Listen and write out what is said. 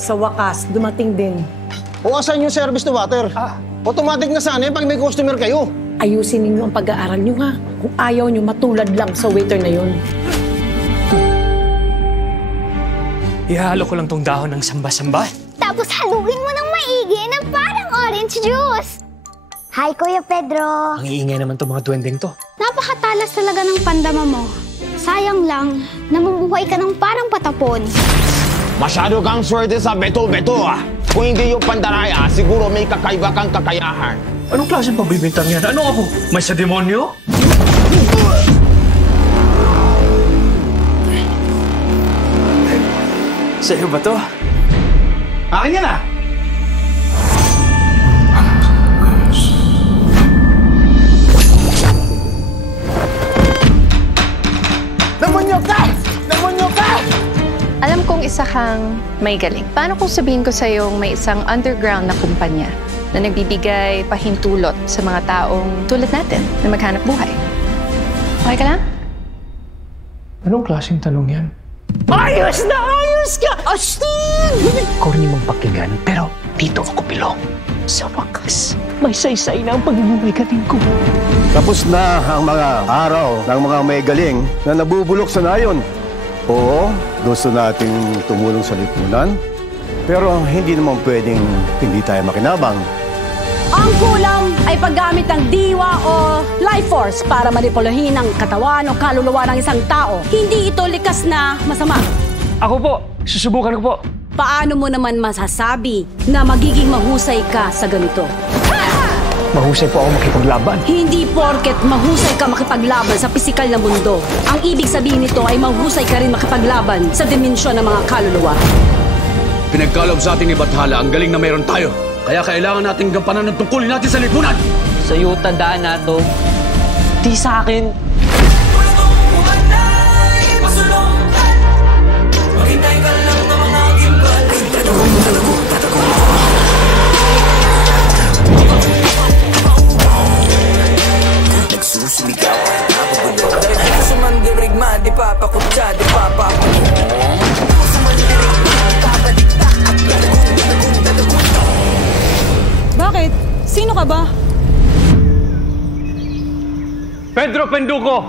Sa wakas, dumating din. O asan yung service to water? Automatic na sana pag may customer kayo. Ayusin ninyo ang pag-aaral nyo ha. Kung ayaw nyo, matulad lang sa waiter na yun. Ihalo ko lang tong dahon ng samba-samba. Tapos haluin mo ng maigi na parang orange juice. Hi, Kuya Pedro. Ang iingay naman tong mga duwendeng to. Napakatalas talaga ng pandama mo. Sayang lang, namumuhay ka ng parang patapon. Masyado kang swerte sa beto-beto ah. Kung hindi yung pandaraya, siguro may kakaiba kang kakayahan. Anong klaseng pabibintang yan? Ano ako? May sa demonyo? Sa'yo ba to? Akin yan ah! Demonyo ka! Demonyo ka! Alam kong isa kang may galing. Paano kung sabihin ko sa'yo may isang underground na kumpanya na nagbibigay pahintulot sa mga taong tulad natin na maghanap buhay? Okay ka lang? Anong klaseng tanong yan? Ayos na ayos ka! Astin! Corny mong pakinggan, pero dito ako bilong. Sa wakas, may saysay na ang pagmumuhay kating ko. Tapos na ang mga araw ng mga may galing na nabubulok sa nayon. Oo, gusto nating tumulong sa lipunan, pero hindi naman pwedeng hindi tayo makinabang. Ang kulang ay paggamit ng diwa o life force para manipulahin ang katawan o kaluluwa ng isang tao. Hindi ito likas na masama. Ako po, susubukan ko po. Paano mo naman masasabi na magiging mahusay ka sa ganito? Mahusay po ako makipaglaban. Hindi porket mahusay ka makipaglaban sa pisikal na mundo. Ang ibig sabihin nito ay mahusay ka rin makipaglaban sa dimensyon ng mga kaluluwa. Pinagkalob sa ating ibathala ang galing na mayroon tayo. Kaya kailangan nating gampanan ng tungkulin natin sa lipunan. Sa'yo tandaan na to. Di sa akin. Di papakutsa, di papakutsa. Bakit? Sino ka ba? Pedro Penduko!